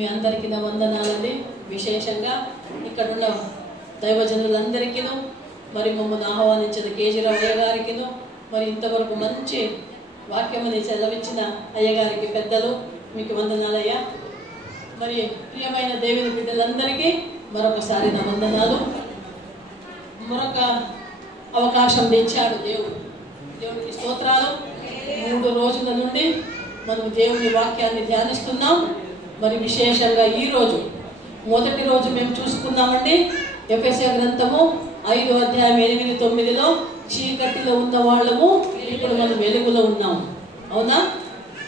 మీ అందరికీ నా వందనాలండి. విశేషంగా ఇక్కడున్న దైవజనులందరికీను, మరి మమ్మల్ని ఆహ్వానించిన కేజీరావు అయ్య గారికిను, మరి ఇంతవరకు మంచి వాక్యముని సెలవిచ్చిన అయ్యగారికి పెద్దలు మీకు వందనాలయ్యా. మరి ప్రియమైన దేవుని బిడ్డలందరికీ మరొకసారి నా వందనాలు. మరొక అవకాశం తెచ్చాడు దేవుడు. దేవుడికి స్తోత్రాలు. 3 రోజుల నుండి మనం దేవుని వాక్యాన్ని ధ్యానిస్తున్నాం. మరి విశేషంగా ఈరోజు మొదటి రోజు మేము చూసుకున్నామండి. ఎఫెసీ గ్రంథము 5వ అధ్యాయం 8, 9లో చీకటిలో ఉన్న వాళ్ళము ఇప్పుడు మనం వెలుగులో ఉన్నాం. అవునా?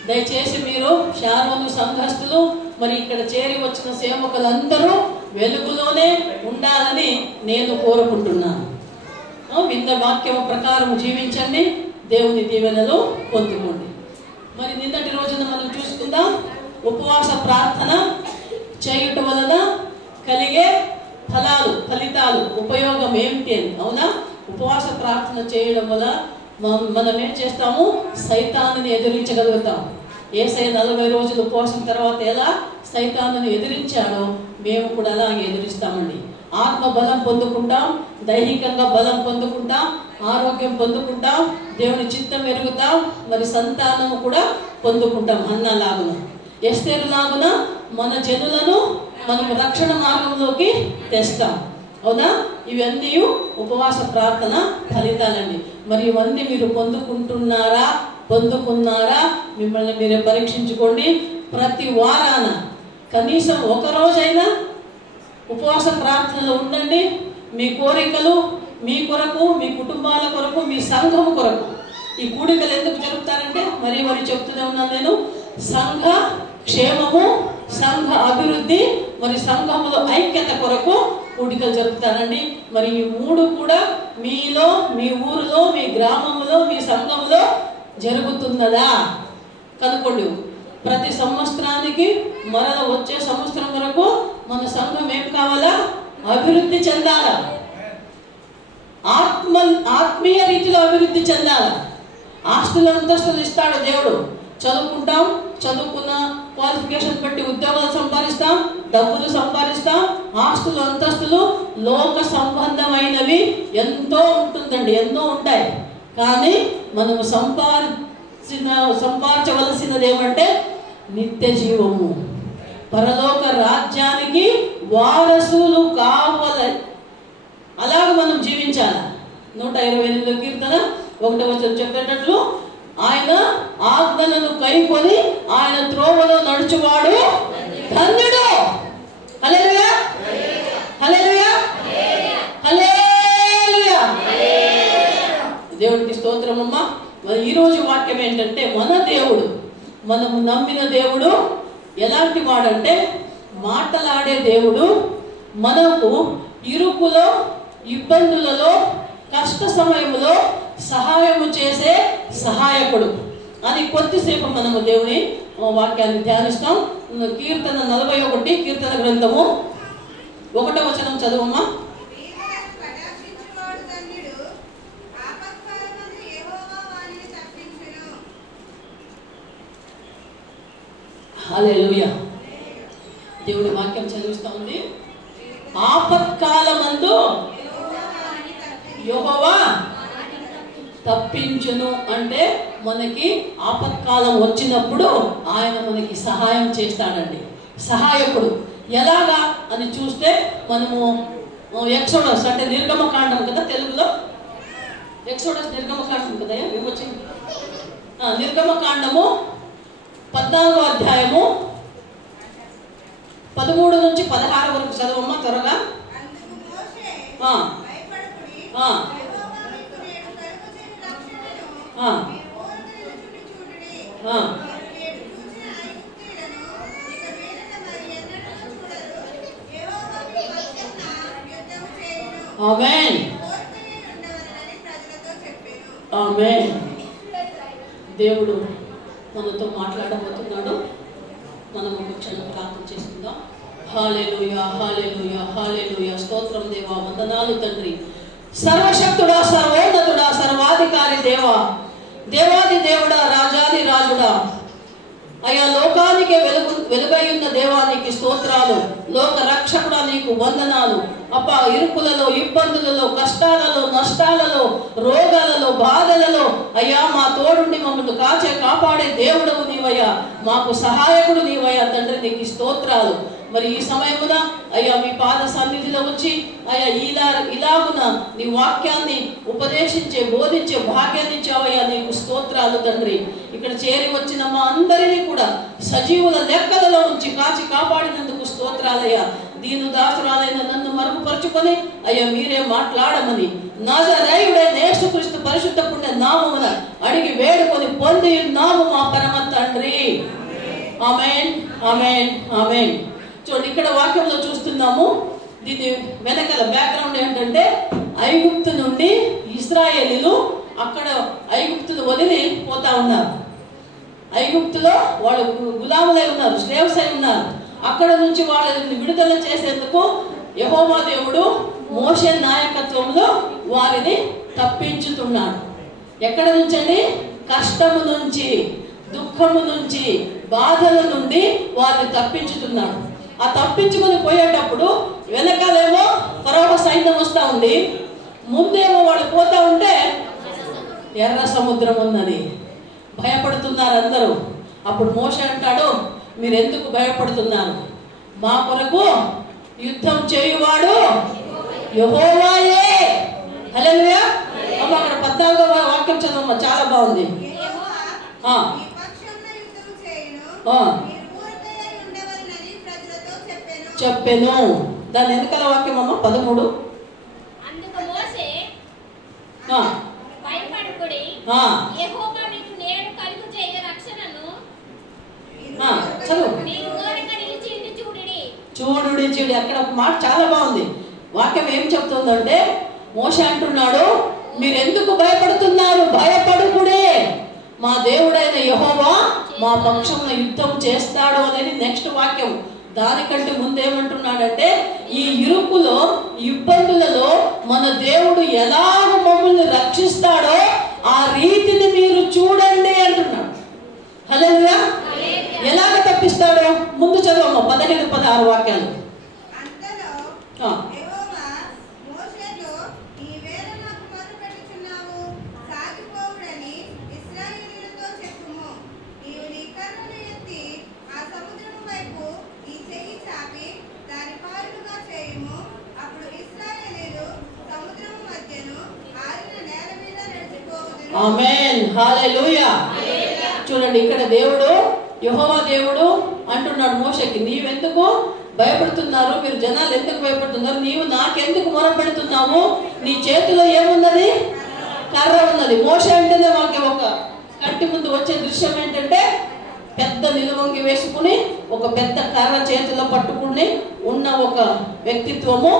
దయచేసి మీరు శారోను సంఘస్థులు, మరి ఇక్కడ చేరి వచ్చిన సేవకులందరూ వెలుగులోనే ఉండాలని నేను కోరుకుంటున్నాను. విన్న వాక్యం ప్రకారం జీవించండి, దేవుని దీవెనలు పొందుకోండి. మరి నిన్నటి రోజున మనం చూసుకుందాం, ఉపవాస ప్రార్థన చేయుట వలన కలిగే ఫలితాలు ఉపయోగం ఏమిటి అని. అవునా? ఉపవాస ప్రార్థన చేయడం వల్ల మనం ఏం చేస్తాము? సైతాన్ని ఎదిరించగలుగుతాం. యేసయ్య 40 రోజులు ఉపవాసం తర్వాత ఎలా సైతాన్ని ఎదిరించాడో మేము కూడా అలాగే ఎదిరిస్తామండి. ఆత్మ బలం పొందుకుంటాం, దైహికంగా బలం పొందుకుంటాం, ఆరోగ్యం పొందుకుంటాం, దేవుని చిత్తం ఎరుగుతాం, మరి సంతానము కూడా పొందుకుంటాం. అన్నలాగున ఎస్తేరు లాగున మన జనులను మనము రక్షణ మార్గంలోకి తెస్తాం. అవునా? ఇవన్నీ ఉపవాస ప్రార్థన ఫలితాలండి. మరి ఇవన్నీ మీరు పొందుకున్నారా? మిమ్మల్ని మీరే పరీక్షించుకోండి. ప్రతి వారాన కనీసం 1 రోజైనా ఉపవాస ప్రార్థనలో ఉండండి. మీ కోరికలు, మీ కొరకు, మీ కుటుంబాల కొరకు, మీ సంఘము కొరకు. ఈ కూడికలు ఎందుకు జరుపుతారంటే మరి చెప్తూనే ఉన్నాను నేను, సంఘ క్షేమము, సంఘ అభివృద్ధి, మరి సంఘములో ఐక్యత కొరకు కూడికలు జరుపుతారండి. మరి ఈ 3 కూడా మీలో, మీ ఊరిలో, మీ గ్రామంలో, మీ సంఘంలో జరుగుతున్నదా కనుకోండి. ప్రతి సంవత్సరానికి మరల వచ్చే సంవత్సరం వరకు మన సంఘం ఏం కావాలా? అభివృద్ధి చెందాలా, ఆత్మీయ రీతిలో అభివృద్ధి చెందాలా. ఆస్తులు అంతస్తులు ఇస్తాడు దేవుడు. చదువుకున్న క్వాలిఫికేషన్ బట్టి ఉద్యోగాలు సంపాదిస్తాం, డబ్బులు సంపాదిస్తాం. ఆస్తులు అంతస్తులు లోక సంబంధమైనవి ఎంతో ఉంటుందండి, ఎన్నో ఉంటాయి. కానీ మనము సంపాదించవలసినది ఏమంటే నిత్య జీవము, పరలోక రాజ్యానికి వారసులు కావాలి. అలాగే మనం జీవించాలి. 128వ కీర్తన 1వ వచనం చెప్పేటట్లు, ఆయన ఆజ్ఞలను కైకొని ఆయన త్రోవలో నడుచువాడు ధన్యుడు. హల్లెలూయా, హల్లెలూయా, హల్లెలూయా. దేవుడికి స్తోత్రమమ్మ. ఈరోజు వాక్యం ఏంటంటే, మన దేవుడు, మనము నమ్మిన దేవుడు ఎలాంటి వాడంటే మాటలాడే దేవుడు. మనకు ఇరుకులో, ఇబ్బందులలో, కష్ట సమయంలో సహాయము చేసే సహాయకుడు అని కొద్దిసేపు మనము దేవుని వాక్యాన్ని ధ్యానిస్తాం. కీర్తన 41, కీర్తన గ్రంథము 1వ వచనం చదువమ్మా. హల్లెలూయా. దేవుడి వాక్యం చదివిస్తూ ఉంది, ఆపత్కాలమందు యెహోవా తప్పించును. అంటే మనకి ఆపత్కాలం వచ్చినప్పుడు ఆయన మనకి సహాయం చేస్తాడండి, సహాయకుడు. ఎలాగా అని చూస్తే మనము ఎక్సోడస్ అంటే నిర్గమకాండం కదా, తెలుగులో ఎక్సోడస్ నిర్గమకాండం కదా, ఏమొచ్చింది? నిర్గమకాండము 14వ అధ్యాయము 13 నుంచి 16 వరకు చదవమ్మా త్వరగా. ఆమేన్, ఆమేన్. దేవుడు మనతో మాట్లాడబోతున్నాడు. మనం ఒక క్షణం ప్రార్థన చేసుకుందాం. హల్లెలూయా, హల్లెలూయా, హల్లెలూయా. స్తోత్రం దేవా, వందనాలు తండ్రి. సర్వశక్తుడా, సర్వోన్నతుడా, సర్వాధికారి దేవా, దేవాది దేవుడా, రాజాది రాజుడా, అయ్యా లోకానికే వెలుగై ఉన్న దేవానికి స్తోత్రాలు. లోక రక్షకుడా నీకు వందనాలు. అప్పా ఇరుకులలో, ఇబ్బందులలో, కష్టాలలో, నష్టాలలో, రోగాలలో, బాధలలో అయ్యా మా తోడుండి మమ్మల్ని కాపాడే దేవుడవు నీవయ్యా, మాకు సహాయకుడు నీవయ్యా తండ్రి, నీకు స్తోత్రాలు. మరి ఈ సమయమున అయ్యా మీ పాద సన్నిధిలో వచ్చి అయ్యా ఇలాగున నీ వాక్యాన్ని ఉపదేశించే, బోధించే భాగ్యాన్ని ఇచ్చావయ్యా, నీకు స్తోత్రాలు తండ్రి. ఇక్కడ చేరి వచ్చిన మా అందరినీ కూడా సజీవుల లెక్కలలో ఉంచి కాపాడినందుకు స్తోత్రాలయ్యా. దీని దాసురాలైన నన్ను మరుగుపరుచుకొని అయ్యా మీరే మాట్లాడమని నజరేయుడైన యేసుక్రీస్తు పరిశుద్ధ పుణ్య నామమున అడిగి వేడుకొని పొంది నాము మా పరమ తండ్రి. ఆమేన్, ఆమేన్, ఆమేన్. చూడండి, ఇక్కడ వాక్యంలో చూస్తున్నాము. దీని వెనకాల బ్యాక్గ్రౌండ్ ఏంటంటే ఐగుప్తు నుండి ఇశ్రాయేలీలు అక్కడ ఐగుప్తును వదిలి పోతా ఉన్నారు. ఐగుప్తులో వాళ్ళు గులాములై ఉన్నారు, స్లేవ్స్ అయి ఉన్నారు. అక్కడ నుంచి వాళ్ళని విడుదల చేసేందుకు యెహోవా దేవుడు మోషే నాయకత్వంలో వారిని తప్పించుతున్నాడు. ఎక్కడ నుంచి అండి? కష్టము నుంచి, దుఃఖము నుంచి, బాధల నుండి వారిని తప్పించుతున్నాడు. ఆ తప్పించుకొని పోయేటప్పుడు వెనకాలేమో ఫరోహ సైన్యం వస్తూ ఉంది, ముందేమో వాళ్ళు పోతా ఉంటే ఎర్ర సముద్రం ఉన్నది. భయపడుతున్నారు అందరూ. అప్పుడు మోషే అంటాడు, మీరెందుకు భయపడుతున్నారు? మా కొరకు యుద్ధం చేయువాడు యెహోవాయే. హల్లెలూయా. అమ్మ అక్కడ 14వ వాక్యం చదవమ్మ, చాలా బాగుంది. చెప్పెను. దాని వెనకాల వాక్యం అమ్మ 13. చూడుడి చూడు, అక్కడ ఒక మాట చాలా బాగుంది. వాక్యం ఏం చెప్తుందంటే మోషే అంటున్నాడు, మీరెందుకు భయపడుతున్నారు? భయపడుకుడే, మా దేవుడైన యెహోవా మా పక్షంలో యుద్ధం చేస్తాడు అనేది నెక్స్ట్ వాక్యం. దానికంటే ముందేమంటున్నాడంటే ఈ ఇరుకులో, ఇబ్బందులలో మన దేవుడు ఎలాగ మమ్మల్ని రక్షిస్తాడో ఆ రీతిని మీరు చూడండి అంటున్నాడు. హల్లెలూయా. ఎలాగ తప్పిస్తాడో ముందు చదవమ్మ 15, 16 వాక్యాలు. ఆమేన్, హల్లెలూయా. చూడండి, ఇక్కడ దేవుడు, యెహోవా దేవుడు అంటున్నాడు మోషేకి, నీవెందుకు భయపడుతున్నారు? మీరు జనాలు ఎందుకు భయపడుతున్నారు? నీవు నాకెందుకు మొరపెడుతున్నావు? నీ చేతిలో ఏమున్నది? కర్ర ఉన్నది. మోషే అంటేనే మాకు ఒక కంటి ముందు వచ్చే దృశ్యం ఏంటంటే పెద్ద నిలువంగి వేసుకుని ఒక పెద్ద కర్ర చేతిలో పట్టుకుని ఉన్న ఒక వ్యక్తిత్వము,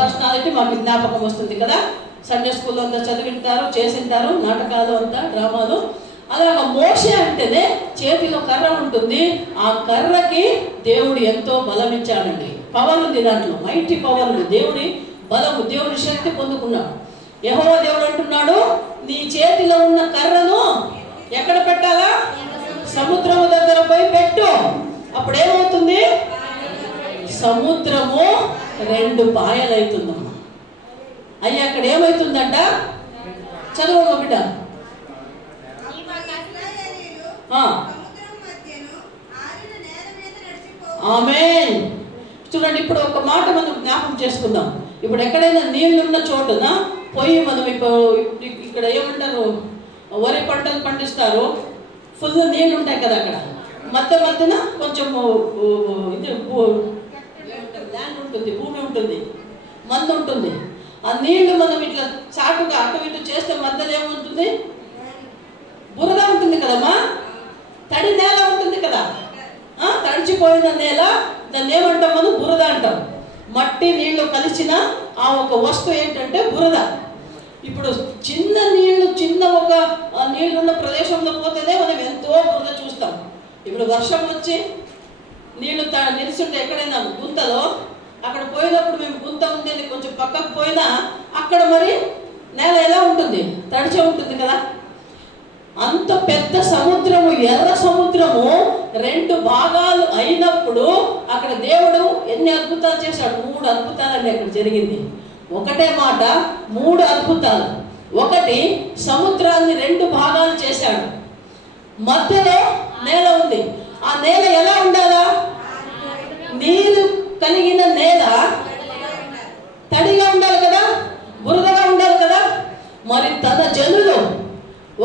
పర్సనాలిటీ మాకు జ్ఞాపకం వస్తుంది కదా. సండే స్కూల్లో అంతా చదివింటారు, చేసింటారు, నాటకాలు అంతా, డ్రామాలు. అలాగా మోషే అంటేనే చేతిలో కర్ర ఉంటుంది. ఆ కర్రకి దేవుడు ఎంతో బలం ఇచ్చాడండి. పవర్ ఉంది దాంట్లో, మైటీ పవర్ ఉంది. దేవుడి బలము, దేవుడి శక్తి పొందుకున్నాడు. యెహోవా దేవుడు అంటున్నాడు, నీ చేతిలో ఉన్న కర్రను ఎక్కడ పెట్టాలా? సముద్రము దగ్గర పోయి పెట్టు. అప్పుడు ఏమవుతుంది? సముద్రము 2 పాయలవుతుందమ్మా. అయ్యా అక్కడ ఏమవుతుందంట? చదువు బిడ్డ. ఆమేన్. చూడండి, ఇప్పుడు ఒక మాట మనం జ్ఞాపకం చేసుకుందాం. ఇప్పుడు ఎక్కడైనా నీళ్లున్న చోటున పోయి మనం ఇక్కడ ఏమంటారు, వరి పంటలు పండిస్తారు, ఫుల్ నీళ్ళు ఉంటాయి కదా. అక్కడ మధ్యన కొంచెం ఇది ల్యాండ్ ఉంటుంది, భూమి ఉంటుంది, మందు ఉంటుంది. ఆ నీళ్లు మనం ఇట్లా చాటుగా అటు ఇటు చేస్తే మధ్యలో ఏముంటుంది? బురద ఉంటుంది కదమ్మా, తడి నేల ఉంటుంది కదా. తడిచిపోయిన నేల, దాన్ని ఏమంటాం మనం? బురద అంటాం. మట్టి నీళ్లు కలిసిన ఆ ఒక వస్తువు ఏంటంటే బురద. ఇప్పుడు చిన్న నీళ్లు, చిన్న ఒక నీళ్లున్న ప్రదేశంలో పోతేనే మనం ఎంతో బురద చూస్తాం. ఇప్పుడు వర్షం వచ్చి నీళ్లు నిలిచింటే ఎక్కడైనా గుంతలో, అక్కడ పోయినప్పుడు మేము గుంత ఉండేది కొంచెం పక్కకు పోయినా అక్కడ మరి నేల ఎలా ఉంటుంది? తడిచే ఉంటుంది కదా. అంత పెద్ద సముద్రము, ఎర్ర సముద్రము రెండు భాగాలు అయినప్పుడు అక్కడ దేవుడు ఎన్ని అద్భుతాలు చేశాడు? 3 అద్భుతాలండి అక్కడ జరిగింది. ఒకటే మాట 3 అద్భుతాలు. ఒకటి, సముద్రాన్ని 2 భాగాలు చేశాడు. మధ్యలో నేల ఉంది. ఆ నేల ఎలా ఉండాలా? నీరు కలిగిన నేల తడిగా ఉండాలి కదా, బురదగా ఉండాలి కదా. మరి తన జనులు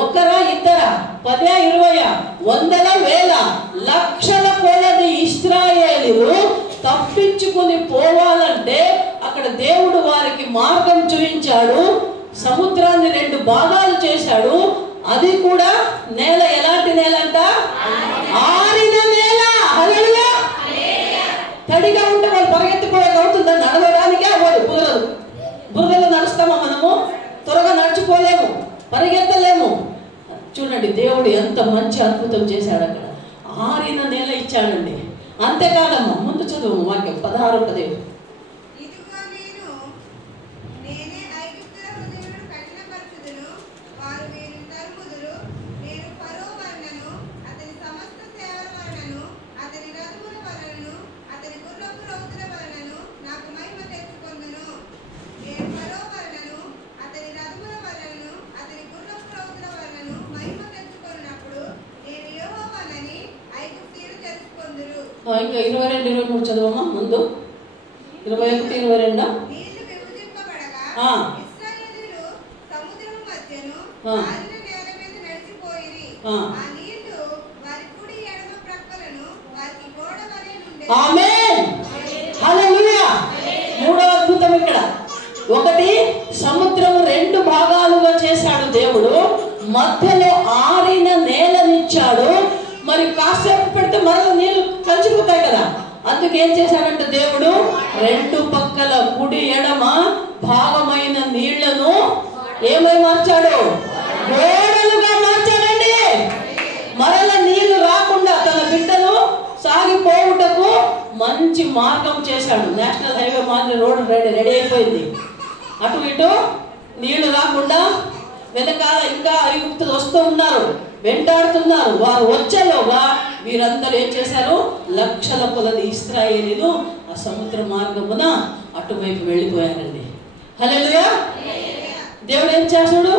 ఒకరా ఇద్దరా, 10, 20, 100, 1000, లక్షల కొలది ఇశ్రాయేలీయులు తప్పించుకుని పోవాలంటే అక్కడ దేవుడు వారికి మార్గం చూపించాడు. సముద్రాన్ని 2 భాగాలు చేశాడు. అది కూడా నేల ఎలాంటి నేల అంట? ఆరిన నేల. హల్లెలూయా. తడిగా ఉంటే వాళ్ళు పరిగెత్తిపోయేది అవుతుంది, నడవడానికే అవ్వదు. బురదలో నడుస్తామా మనము? త్వరగా నడిచిపోలేము, పరిగెత్తలేము. చూడండి దేవుడు ఎంత మంచి అద్భుతం చేశాడు. అక్కడ ఆరిన నేల ఇచ్చాడండి. అంతేకాదమ్మా, ముందు చదువు వాక్యం 16, 15. ఇంకా 22, 23 చదవమ్మా. ముందు 21, 22. ఆమేన్. హల్లెలూయా. 3వ అద్భుతం ఇక్కడ. ఒకటి, సముద్రము 2 భాగాలుగా చేశాడు దేవుడు. మధ్యలో ఆరిన నేలనిచ్చాడు. మరి కాసేపు పెడితే మరల నీళ్లు కలిసిపోతాయి కదా. అందుకేం చేశాడంటే దేవుడు 2 పక్కల కుడి ఎడమ భాగమైన నీళ్లను ఏమై మార్చాడు? గోడలుగా మార్చాడండి. మరల నీళ్లు రాకుండా తన బిడ్డలు సాగిపోవుటకు మంచి మార్గం చేశాడు. నేషనల్ హైవే మాదిరి రోడ్డు రెడీ అయిపోయింది. అటు ఇటు నీళ్లు రాకుండా వెనకాల ఇంకా ఐగుప్తులు వస్తూ ఉన్నారు, వెంటాడుతున్నారు. వారు వచ్చేలోగా వీరందరూ ఏం చేశారు? లక్షల కొలది ఇశ్రాయేలీయులు ఆ సముద్ర మార్గమున అటువైపు వెళ్ళిపోయారండి. హల్లెలూయా. దేవుడు ఏం చేశాడు?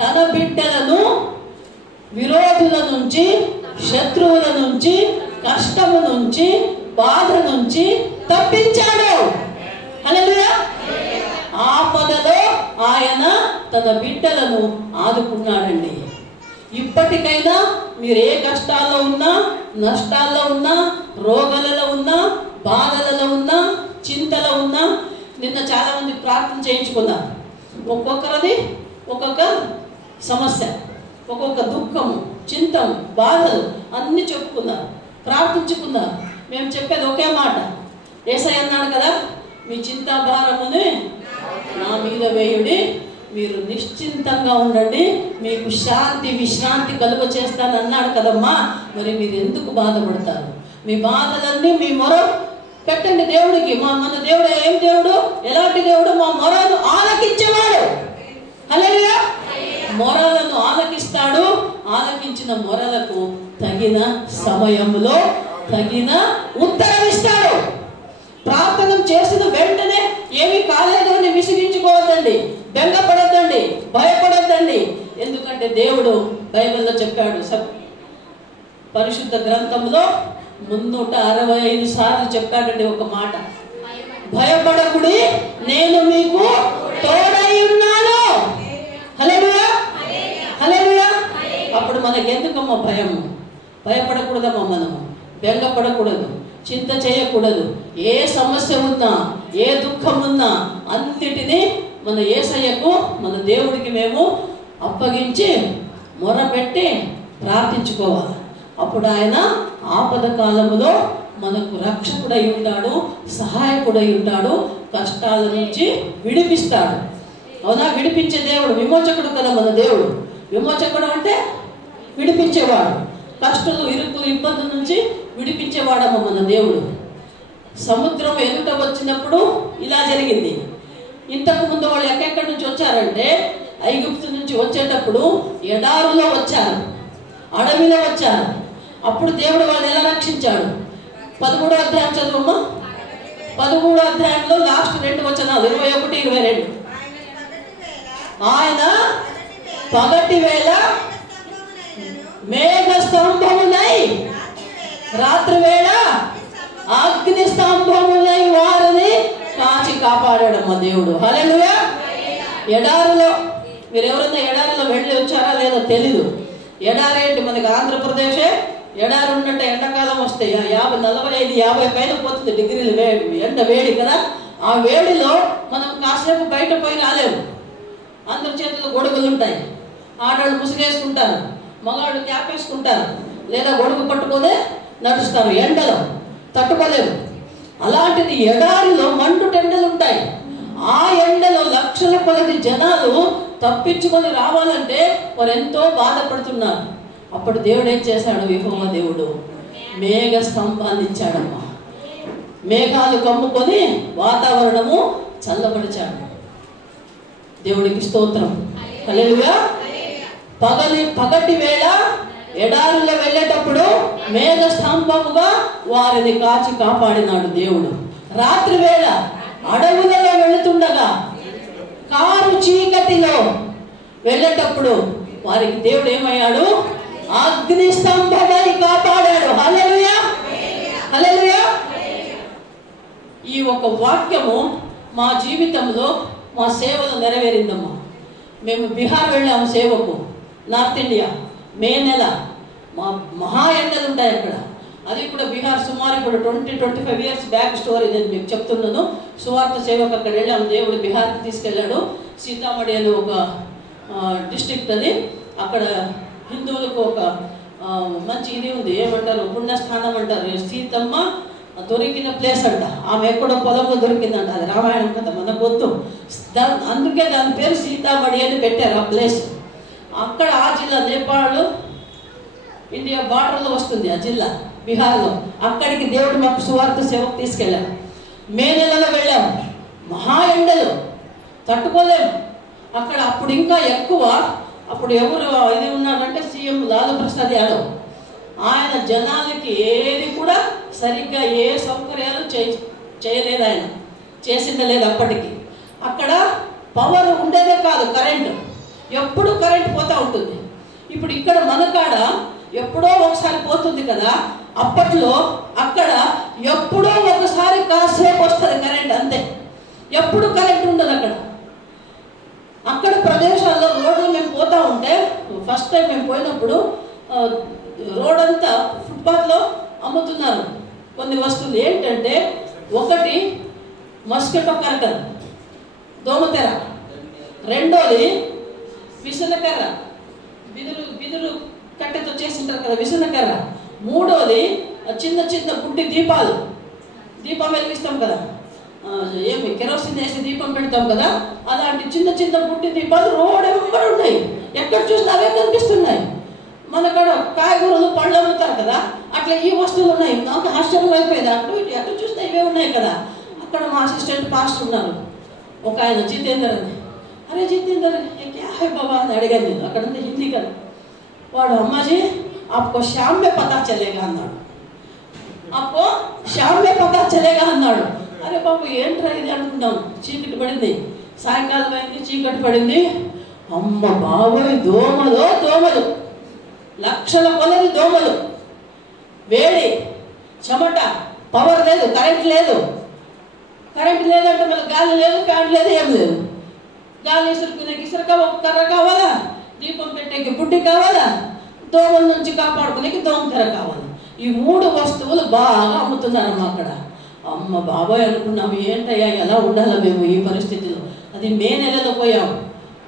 తన బిడ్డలను విరోధుల నుంచి, శత్రువుల నుంచి, కష్టము నుంచి, బాధ నుంచి తప్పించాడు. హల్లెలూయా. ఆపదలో ఆయన తన బిడ్డలను ఆదుకున్నాడండి. ఇప్పటికైనా మీరు ఏ కష్టాల్లో ఉన్నా, నష్టాల్లో ఉన్నా, రోగాలలో ఉన్నా, బాధలలో ఉన్నా, చింతలో ఉన్నా, నిన్న చాలా మంది ప్రార్థన చేయించుకున్నారు. ఒక్కొక్కరిది ఒక్కొక్క సమస్య, ఒక్కొక్క దుఃఖము, చింతము, బాధలు అన్ని చెప్పుకున్నారు, ప్రార్థించుకున్నారు. మేము చెప్పేది ఒకే మాట. యేసయ్య అన్నాడు కదా, మీ చింతా భారముని నా మీద వేయుడి, మీరు నిశ్చింతంగా ఉండండి, మీకు శాంతి విశ్రాంతి కలుగ చేస్తాను అన్నాడు కదమ్మా. మరి మీరు ఎందుకు బాధపడతారు? మీ బాధలన్నీ మీ మొర పెట్టండి దేవుడికి. మన దేవుడు ఏం దేవుడు? ఎలాంటి దేవుడు? మా మొరను ఆలకించేవాడు. హల్లెలూయా. మొరలను ఆలకిస్తాడు. ఆలకించిన మొరలకు తగిన సమయంలో తగిన ఉత్తరం ఇస్తాడు. ప్రార్థన చేసిన వెంటనే ఏమీ కాలేదు అని విసిగించుకోవద్దండి, బెంగపడద్దండి, భయపడద్దండి. ఎందుకంటే దేవుడు బైబిల్లో చెప్పాడు, పరిశుద్ధ గ్రంథంలో 365 సార్లు చెప్పాడండి ఒక మాట. భయపడకుడి, నేను మీకు తోడై ఉన్నాను. హల్లెలూయా. హల్లెలూయా. అప్పుడు మనకి ఎందుకమ్మా భయము? భయపడకూడదమ్మా, మనము బెంగపడకూడదు, చింత చేయకూడదు. ఏ సమస్య ఉన్నా, ఏ దుఃఖం ఉన్నా అంతటిని మన యేసయ్యకు, మన దేవుడికి మేము అప్పగించి మొరపెట్టి ప్రార్థించుకోవాలి. అప్పుడు ఆయన ఆపద కాలములో మనకు రక్షకుడై ఉంటాడు, సహాయకుడై ఉంటాడు, కష్టాల నుంచి విడిపిస్తాడు. అవునా? విడిపించే దేవుడు, విమోచకుడు కదా మన దేవుడు. విమోచకుడు అంటే విడిపించేవాడు, కష్టాలు, ఇరుకు, ఇబ్బందుల నుంచి విడిపించేవాడమ్మ మన దేవుడు. సముద్రం ఎదుట వచ్చినప్పుడు ఇలా జరిగింది. ఇంతకు ముందు వాళ్ళు ఎక్కడెక్కడి నుంచి వచ్చారంటే ఐగుప్తు నుంచి వచ్చేటప్పుడు ఎడారులో వచ్చారు, అడవిలో వచ్చారు. అప్పుడు దేవుడు వాళ్ళని ఎలా రక్షించాడు? 13వ అధ్యాయం చదువమ్మా. 13వ అధ్యాయంలో లాస్ట్ 2 వచనాలు 21, 22. ఆయన పగటి వేళ మేఘ స్తంభమునై, రాత్రి వేళ అగ్ని స్తంభమునై వారిని కాచి కాపాడాడమ్మా దేవుడు. హల్లెలూయా. ఎడారిలో మీరు ఎవరైనా ఎడారిలో వెళ్ళి వచ్చారా లేదో తెలీదు. ఎడారి ఏంటి? మనకి ఆంధ్రప్రదేశే ఎడారి ఉన్నట్టు ఎండాకాలం వస్తే 50, 45, 50 పైన పోతుంది డిగ్రీలు వేడి, ఎండ వేడి కదా. ఆ వేడిలో మనం కాసేపు బయట పోయి రాలేము. అందరి చేతుల్లో గొడుగులు ఉంటాయి. ఆడవాళ్ళు ముసుగేసుకుంటారు, మగాళ్ళు క్యాప్ వేసుకుంటారు, లేదా గొడుగు పట్టుకొని నడుస్తారు. ఎండలో తట్టుకోలేము. అలాంటిది ఎడారిలో మండు టెండలు ఉంటాయి. ఆ ఎండలో లక్షల కొలది జనాలు తప్పించుకొని రావాలంటే వారు ఎంతో బాధపడుతున్నారు. అప్పుడు దేవుడు ఏం చేశాడు? యెహోవా దేవుడు మేఘ స్తంభాన్ని ఇచ్చాడమ్మా. మేఘాలు కమ్ముకొని వాతావరణము చల్లబడిచాడు. దేవుడికి స్తోత్రం. హల్లెలూయా. పగటి వేళ ఎడారిలో వెళ్ళేటప్పుడు మేఘ స్తంభముగా వారిని కాచి కాపాడినాడు దేవుడు. రాత్రి వేళ అడవులలో వెళుతుండగా కారు చీకటిలో వెళ్ళేటప్పుడు వారికి దేవుడు ఏమయ్యాడు? అగ్ని స్తంభమై కాపాడాడు. హల్లెలూయా, హల్లెలూయా. ఈ ఒక వాక్యము మా జీవితంలో మా సేవలో నెరవేరిందమ్మా. మేము బీహార్ వెళ్ళాము సేవకు, నార్త్ ఇండియా. మే నెల మా మహా ఎండలు ఉంటాయి అక్కడ. అది కూడా బీహార్ సుమారు ఇప్పుడు 20-25 ఇయర్స్ బ్యాక్ స్టోరీ నేను మీకు చెప్తున్నాను. సువార్త సేవకు అక్కడ వెళ్ళాము. దేవుడు బీహార్కి తీసుకెళ్ళాడు. సీతామఢి అని ఒక డిస్ట్రిక్ట్ అది. అక్కడ హిందువులకు ఒక మంచి ఇది ఉంది, ఏమంటారు, పుణ్యస్థానం అంటారు. సీతమ్మ దొరికిన ప్లేస్ అంట. ఆమె ఎక్కడో పొలంలో దొరికిందంట. అది రామాయణం కథ మనకు వద్దు. అందుకే దాని పేరు సీతామఢి అని పెట్టారు ఆ ప్లేస్. అక్కడ ఆ జిల్లా నేపాల్ ఇండియా బార్డర్లో వస్తుంది ఆ జిల్లా, బీహార్లో. అక్కడికి దేవుడు మాకు సువార్త సేవకు తీసుకెళ్ళాం. మే నెలలో వెళ్ళాము. మహా ఎండలు తట్టుకోలేము అక్కడ. అప్పుడు ఇంకా ఎక్కువ. అప్పుడు ఎవరు ఇది ఉన్నారంటే సీఎం లాలూ ప్రసాద్ యాదవ్. ఆయన జనాలకి ఏది కూడా సరిగ్గా ఏ సౌకర్యాలు చేయలేదు. ఆయన చేసిందే లేదు అప్పటికి. అక్కడ పవర్ ఉండేదే కాదు, కరెంటు ఎప్పుడు కరెంట్ పోతూ ఉంటుంది. ఇప్పుడు ఇక్కడ మన కాడ ఎప్పుడో ఒకసారి పోతుంది కదా. అప్పట్లో అక్కడ ఎప్పుడో ఒకసారి కాసేపు వస్తుంది కరెంట్, అంతే. ఎప్పుడు కరెంట్ ఉండదు అక్కడ. అక్కడ ప్రదేశాల్లో రోడ్లు మేము పోతూ ఉంటే, ఫస్ట్ టైం మేము పోయినప్పుడు రోడ్ అంతా ఫుట్పాత్లో అమ్ముతున్నారు కొన్ని వస్తువులు. ఏంటంటే ఒకటి మస్కిటో కర్కర్, దోమతెర. రెండోది విసనకర్ర, బిదురు కట్టెతో చేసింటారు కదా విసనకర్ర. మూడోది చిన్న చిన్న బుడ్డి దీపాలు, దీపం వెలిగిస్తాం కదా, ఏమి కెరోసిన్ వేసి దీపం పెడతాం కదా, అలాంటి చిన్న చిన్న బుడ్డి దీపాలు రోడ్ వెంబడి ఉన్నాయి. ఎక్కడ చూసినా అవే కనిపిస్తున్నాయి. మన కాడ కాయగూరలు పళ్ళు అమ్ముతారు కదా, అట్లా ఈ వస్తువులు ఉన్నాయి. నాకు ఆశ్చర్యం అయిపోయింది. అటు చూసినా ఇవే ఉన్నాయి కదా. అక్కడ మా అసిస్టెంట్ పాస్టర్ ఉన్నారు, ఒక ఆయన జితేందర్ అని. అరే జితేందర్ క్యా హై బాబా అని అడిగాను నేను. అక్కడ ఉంది హిందీ కదా. వాడు అమ్మాజీ आपको शाम में पता चलेगा అన్నాడు. आपको शाम में पता चलेगा అన్నాడు. అరే బాబు ఏంట్రా ఇది అనుకున్నాం. చీకటి పడింది, సాయంకాలం అయింది, చీకటి పడింది. అమ్మ బాబోయ్, దోమలు, లక్షల కొలది దోమలు, వేడి, చెమట, పవర్ లేదు, కరెంట్ లేదు. కరెంట్ లేదంటే మళ్ళీ గాలి లేదు, ఫ్యాన్ లేదు, ఏం లేదు. గాలి ఇసురుకునే ఇసురక ఒక కర్ర కావాలా, దీపం పెట్టేకి బుడ్డి కావాలా, దోమల నుంచి కాపాడుకునేకి దోమతెర కావాలి. ఈ 3 వస్తువులు బాగా అమ్ముతున్నారమ్మా అక్కడ. అమ్మ బాబాయ్ అనుకున్నాము, ఏంటయ్యా ఎలా ఉండాలా మేము ఈ పరిస్థితిలో. అది మే నెలలో పోయాం,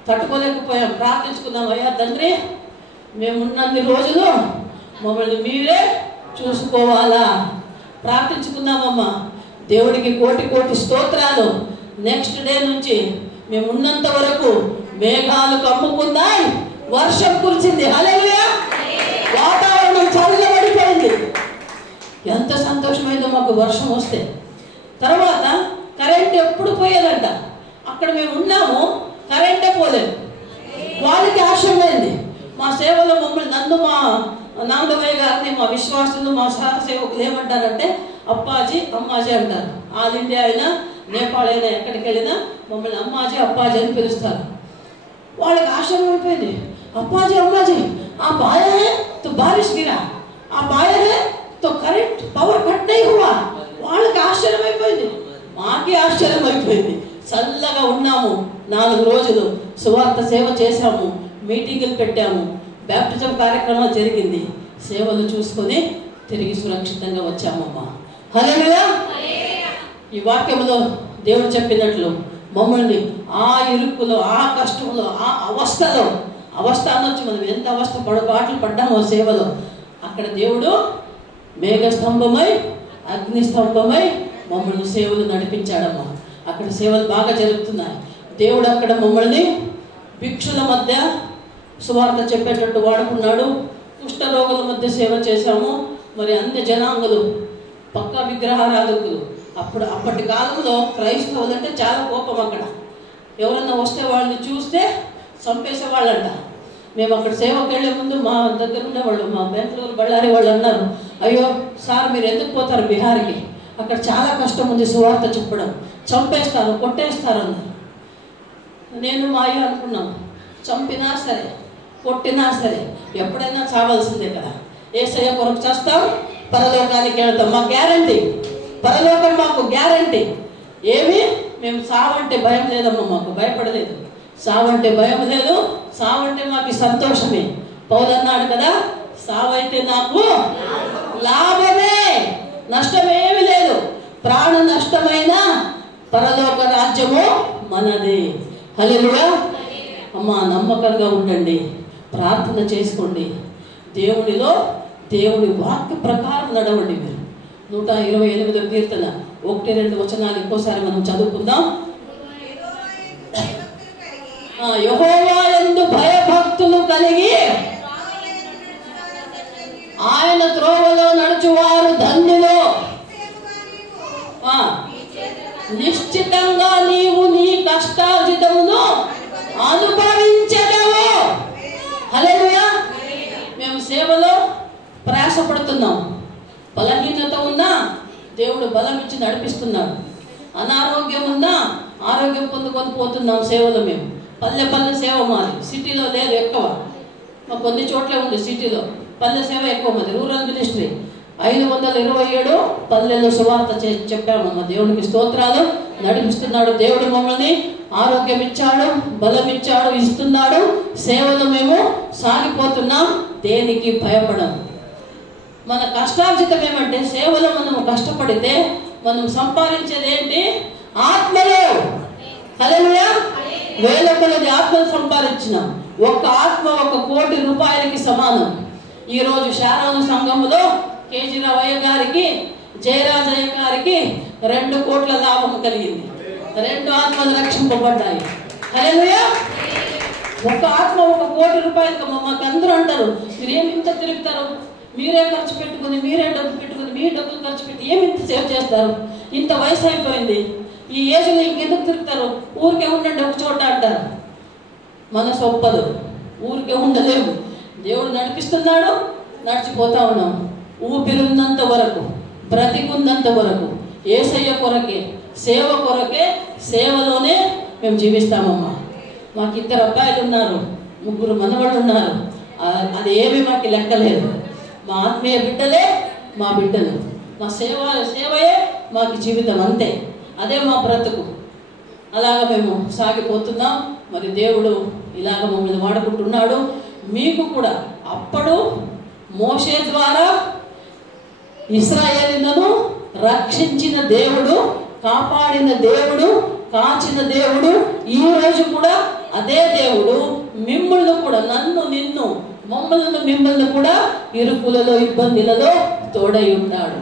తట్టుకోలేకపోయాం. ప్రార్థించుకున్నాం, అయ్యా తండ్రి మేమున్నన్ని రోజులు మమ్మల్ని మీరే చూసుకోవాలా. ప్రార్థించుకున్నామమ్మా. దేవుడికి కోటి స్తోత్రాలు. నెక్స్ట్ డే నుంచి మేమున్నంత వరకు మేఘాలు కమ్ముకున్నాయి, వర్షం కురిచింది. హల్లెలూయా. వాతావరణం చల్లబడిపోయింది. ఎంత సంతోషమైందో మాకు వర్షం వస్తే. తర్వాత కరెంట్ ఎప్పుడు పోయేదంట. అక్కడ మేము ఉన్నాము, కరెంటే పోలేదు. వాళ్ళకి ఆశ్చర్యమైంది. మా సేవలో నన్ను మా నాగమయ్య గారిని మా విశ్వాసులు మా సహసేవకులు ఏమంటారంటే అప్పాజీ అమ్మాజీ అంటారు. ఆల్ ఇండియా అయినా నేపాల్ అయినా ఎక్కడికి వెళ్ళినా మమ్మల్ని అమ్మాజీ అప్పాజీ అని పిలుస్తారు. వాళ్ళకి ఆశ్చర్యం అయిపోయింది. అప్పాజీ అమ్మాజీ ఆ బాయా హై తో బారిష్ గిరా, ఆ బాయా హై తో కరెంట్ పవర్ కట్ नहीं हुआ. వాళ్ళకి ఆశ్చర్యం అయిపోయింది, మాకే ఆశ్చర్యం అయిపోయింది. చల్లగా ఉన్నాము 4 రోజులు, సువార్త సేవ చేశాము, మీటింగులు పెట్టాము, బ్యాప్టిజం కార్యక్రమాలు జరిగింది, సేవలు చూసుకొని తిరిగి సురక్షితంగా వచ్చామమ్మా. హల్లెలూయా. ఈ వాక్యంలో దేవుడు చెప్పినట్లు మమ్మల్ని ఆ ఇరుకులో, ఆ కష్టంలో, ఆ అవస్థ అనొచ్చు, మనం ఎంత అవస్థ పాటలు పడ్డామో సేవలో, అక్కడ దేవుడు మేఘస్తంభమై అగ్నిస్తంభమై మమ్మల్ని సేవలు నడిపించాడమ్మా. అక్కడ సేవలు బాగా జరుగుతున్నాయి. దేవుడు అక్కడ మమ్మల్ని భిక్షుల మధ్య సువార్త చెప్పేటట్టు వాడుకున్నాడు. కుష్ఠరోగుల మధ్య సేవ చేశాము. మరి అన్ని జనాంగులు పక్కా విగ్రహారాధకులు. అప్పటి కాలంలో క్రైస్తవులు అంటే చాలా కోపం. అక్కడ ఎవరన్నా వస్తే వాళ్ళని చూస్తే చంపేసేవాళ్ళంట. మేము అక్కడ సేవకి వెళ్ళే ముందు మా దగ్గర ఉండేవాళ్ళు, మా బెంగళూరు బళ్ళారి వాళ్ళు అన్నారు, అయ్యో సార్ మీరు ఎందుకు పోతారు బిహార్కి, అక్కడ చాలా కష్టం ఉంది సువార్త చెప్పడం, చంపేస్తారు కొట్టేస్తారు అన్నారు. నేను మా అయ్య అనుకున్నాను, చంపినా సరే కొట్టినా సరే ఎప్పుడైనా చావాల్సిందే కదా, యేసయ్య కొరకు చేస్తాం, పరలోకానికి వెళ్తాం, మా గ్యారంటీ, పరలోకం మాకు గ్యారంటీ. ఏమి మేము సావంటే భయం లేదమ్మా, మాకు భయపడలేదు, సావంటే భయం లేదు, సావంటే మాకు సంతోషమే. పౌలన్నాడు కదా, సావైతే నాకు లాభమే, నష్టమేమి లేదు, ప్రాణ నష్టమైన పరలోక రాజ్యము మనది. హల్లెలూయా. అమ్మా నమ్మకంగా ఉండండి, ప్రార్థన చేసుకోండి, దేవుడి వాక్య ప్రకారం నడవండి. మీరు 128వ కీర్తన 1-2 వచనాలు ఇంకోసారి మనం చదువుకుందాం. యెహోవా యందు భయభక్తులు కలిగి ఆయన త్రోవలో నడుచువారు ధన్యులు. నిశ్చితంగా నీవు నీ కష్టార్జితమును అనుభవించదవు. హల్లెలూయా. మేము సేవలో ప్రయాసపడుతున్నాం. బలహీనత ఉన్నా దేవుడు బలం ఇచ్చి నడిపిస్తున్నాడు. అనారోగ్యం ఉన్నా ఆరోగ్యం పొందుకొని పోతున్నాం సేవలో. మేము పల్లె సేవ మాది, సిటీలో లేదు ఎక్కువ. మాకు కొన్ని చోట్లే ఉంది సిటీలో, పల్లె సేవ ఎక్కువ మాది. రూరల్ మినిస్ట్రీ 527 పల్లెల్లో సువార్త చెప్పాము. మా దేవునికి స్తోత్రాలు. నడిపిస్తున్నాడు దేవుడు, మమ్మల్ని ఆరోగ్యం ఇచ్చాడు, బలం ఇచ్చాడు, ఇస్తున్నాడు. సేవలో మేము సాగిపోతున్నాం, దేనికి భయపడం. మన కష్టార్జితం ఏమంటే సేవలో మనము కష్టపడితే మనం సంపాదించేది ఏంటి? ఆత్మలు. హల్లెలూయా. వేల కొలది ఆత్మలు సంపాదించినాం. ఒక్క ఆత్మ 1 కోటి రూపాయలకి సమానం. ఈరోజు శారోను సంఘములో కేజీరావు అయ్య గారికి, జయరాజయ్య గారికి 2 కోట్ల లాభం కలిగింది. 2 ఆత్మలు రక్షింపబడ్డాయి. హల్లెలూయా. ఒక్క ఆత్మ 1 కోటి రూపాయలకి. మాకు అందరూ అంటారు, మీరేమి ఇంత తిరుగుతారు, మీరే ఖర్చు పెట్టుకుని, మీరే డబ్బు పెట్టుకుని, మీ డబ్బులు ఖర్చు పెట్టి ఏమి ఇంత సేవ్ చేస్తారు, ఇంత వయసు అయిపోయింది, ఈ ఏజ్లో ఇంకెందుకు తిరుగుతారు, ఊరికే ఉండండి ఒక చోట అంటారు. మనసు ఒప్పదు, ఊరికే ఉండలేము. దేవుడు నడిపిస్తున్నాడు, నడిచిపోతా ఉన్నాం. ఊపిరున్నంత వరకు, బ్రతికున్నంత వరకు యేసయ్య కొరకే, సేవ కొరకే, సేవలోనే మేము జీవిస్తామమ్మా. మాకు 2 అబ్బాయిలు ఉన్నారు, 3 మనవళ్ళు ఉన్నారు. అది ఏమీ మాకు లెక్కలేదు. మా ఆత్మీయ బిడ్డలే మా బిడ్డలు, మా సేవయే మాకు జీవితం, అంతే. అదే మా బ్రతుకు. అలాగ మేము సాగిపోతున్నాం. మరి దేవుడు ఇలాగ మమ్మల్ని వాడుకుంటున్నాడు. మీకు కూడా అప్పుడు మోషే ద్వారా ఇశ్రాయేలును రక్షించిన దేవుడు, కాపాడిన దేవుడు, కాచిన దేవుడు, ఈ రోజు కూడా అదే దేవుడు మిమ్మల్ని కూడా, నన్ను నిన్ను మిమ్మల్ని కూడా ఇరుకులలో, ఇబ్బందులలో తోడై ఉంటాడు,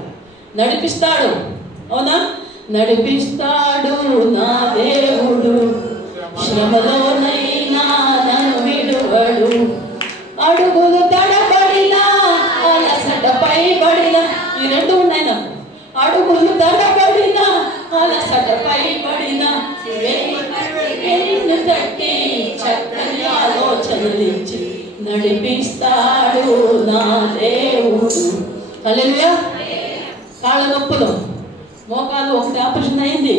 నడిపిస్తాడు. అవునా? నడిపిస్తాడు నా దేవుడు, శ్రమలోనైనా నన్ను విడువడు, అడుగులు తడబడినా అలసటపై పడిన, ఈ 2 ఉన్నాయి నాకు. అడుగులు తడబడిన అలసటపై పడిన, వెన్ను తట్టి చక్కని ఆలోచనలిచ్చి నడిపిస్తాడు నా నా దేవుడు. హల్లెలూయా. కాళ్ళ నొప్పులు, మోకాలు ఒకటి ఆపరేషన్ అయింది,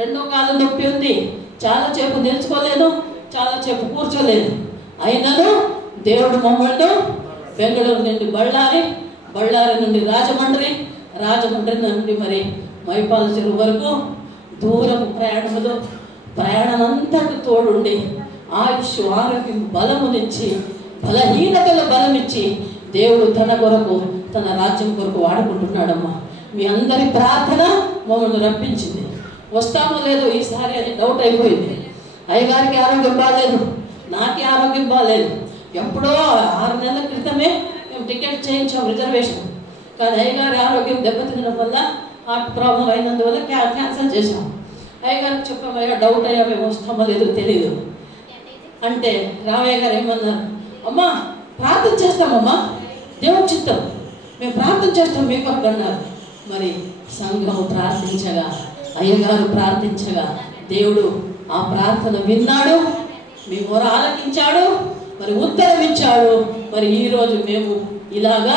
రెండో కాళ్ళ నొప్పి ఉంది, చాలా సేపు నిలుచుకోలేదు, చాలా సేపు కూర్చోలేదు. అయినను దేవుడు మమ్మల్ని బెంగళూరు నుండి బళ్ళారి, బళ్ళారి నుండి రాజమండ్రి, రాజమండ్రి నుండి మరి మైపాల చెరువు వరకు దూరపు ప్రయాణం అంతటి తోడుండి ఆయుష్, ఆరోగ్యం, బలమునిచ్చి, బలహీనతల బలమిచ్చి దేవుడు తన కొరకు, తన రాజ్యం కొరకు వాడుకుంటున్నాడమ్మా. మీ అందరి ప్రార్థన మమ్మల్ని రప్పించింది. వస్తామో లేదో ఈసారి అని డౌట్ అయిపోయింది. అయ్యగారికి ఆరోగ్యం బాగాలేదు, నాకే ఆరోగ్యం బాగాలేదు. ఎప్పుడో 6 నెలల క్రితమే మేము టికెట్ చేయించాం, రిజర్వేషన్. కానీ అయ్యగారి ఆరోగ్యం దెబ్బతినడం వల్ల, హార్ట్ ప్రాబ్లం అయినందువల్ల క్యాన్సిల్ చేశాం. అయ్యగారికి చెప్పాము, అయ్యా డౌట్ అయ్యా మేము వస్తామో లేదో తెలియదు అంటే రామయ్య గారు ఏమన్నారు, అమ్మా ప్రార్థన చేస్తామమ్మా, దేవుడి చిత్తం, మేము ప్రార్థన చేస్తాం మీ కొరకు అన్నారు. మరి సంఘం ప్రార్థించగా, అయ్యగారు ప్రార్థించగా దేవుడు ఆ ప్రార్థన విన్నాడు, మీ మొర ఆలకించాడు, మరి ఉత్తరం ఇచ్చాడు. మరి ఈరోజు మేము ఇలాగా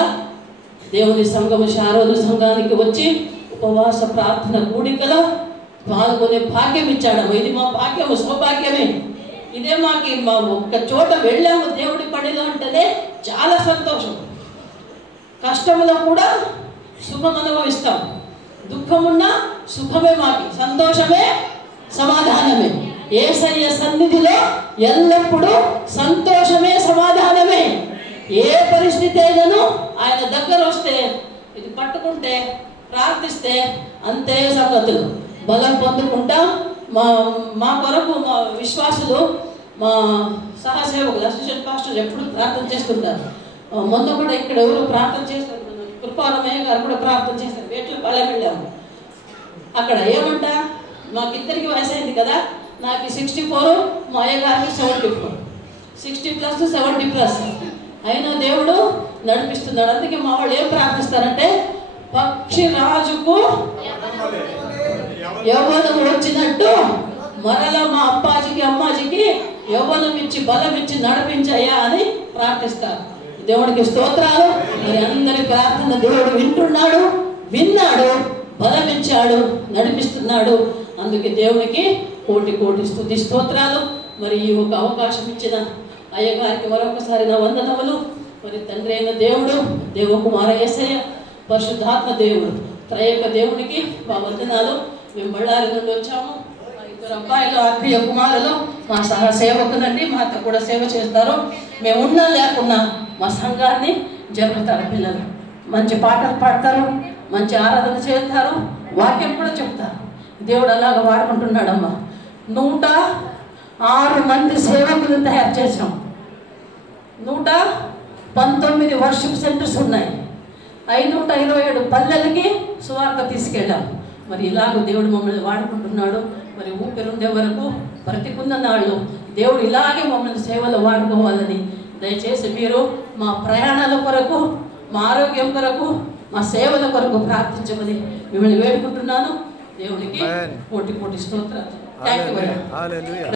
దేవుని సంఘము శారోను సంఘానికి వచ్చి ఉపవాస ప్రార్థన కూడికలో పాల్గొనే భాగ్యం ఇచ్చాడు. ఇది మా భాగ్యము, సౌభాగ్యమే. ఇదే మాకు మా ఒక్క చోట వెళ్ళాము దేవుడి పనిలో అంటేనే చాలా సంతోషం. కష్టంలో కూడా సుఖం అనుభవిస్తాం, దుఃఖమున్నా సుఖమే, మాకి సంతోషమే, సమాధానమే. యేసయ్య సన్నిధిలో ఎల్లప్పుడూ సంతోషమే, సమాధానమే. ఏ పరిస్థితి అయినను ఆయన దగ్గర వస్తే, ఇది పట్టుకుంటే, ప్రార్థిస్తే అంతే సంగతులు. బలం పొందుకుంటాం. మా కొరకు మా విశ్వాసులు, మా సహసేవకులు, అసిస్టెంట్ పాస్టర్స్ ఎప్పుడు ప్రార్థన చేస్తుంటారు. ముందు కూడా ఇక్కడ ఎవరు ప్రార్థన చేస్తారు, కృపాలమయ్య గారు కూడా ప్రార్థన చేస్తారు. వేట్లపాలెం వెళ్ళాము. అక్కడ ఏమంట, మాకిద్దరికి వయసు అయింది కదా, నాకు 64, మా అయ్యగారికి 74, 60+ 70+. అయినా దేవుడు నడిపిస్తున్నాడు. అందుకే మా వాళ్ళు ఏం ప్రార్థిస్తారంటే, పక్షి రాజుకు యవ్వనం వచ్చినట్టు మరలా మా అప్పాజికి అమ్మాజికి యవ్వనం ఇచ్చి బలం ఇచ్చి నడిపించయ్యా అని ప్రార్థిస్తారు. దేవుడికి స్తోత్రాలు. మరి అందరి ప్రార్థన దేవుడు వింటున్నాడు, విన్నాడు, బలం ఇచ్చాడు, నడిపిస్తున్నాడు. అందుకే దేవునికి కోటి కోటి స్తుతి స్తోత్రాలు. మరి ఈ ఒక అవకాశం ఇచ్చిన అయ్యగారికి మరొకసారి నా వందనములు. మరి తండ్రి అయిన దేవుడు, దేవకుమార యేసయ్య, పరిశుద్ధాత్మ దేవుడు, త్రయేక దేవునికి మా వందనాలు. మేము బళ్ళారి నుండి వచ్చాము. మా 2 అబ్బాయిలు, ఆత్మీయ కుమారులు, మా సహసేవకులండి, మా అత్త కూడా సేవ చేస్తారు. మేము ఉన్నా లేకున్నా మా సంఘాన్ని జరుపుతారు. పిల్లలు మంచి పాటలు పాడతారు, మంచి ఆరాధన చేస్తారు, వాక్యం కూడా చెప్తారు. దేవుడు అలాగ వాడుకుంటున్నాడమ్మా. 106 మంది సేవకులు తయారు చేసాం. 119 వర్షిప్ సెంటర్స్ ఉన్నాయి. 527 పల్లెలకి సువార్త తీసుకెళ్ళాం. మరి ఇలాగ దేవుడు మమ్మల్ని వాడుకుంటున్నాడు. మరి ఊపిరుండే వరకు, బ్రతికున్న నాళ్ళు దేవుడు ఇలాగే మమ్మల్ని సేవలో వాడుకోవాలని దయచేసి మీరు మా ప్రయాణాల కొరకు, మా ఆరోగ్యం కొరకు, మా సేవల కొరకు ప్రార్థించమని మిమ్మల్ని వేడుకుంటున్నాను. దేవునికి కోటి కోటి స్తోత్రాలు. Thank you.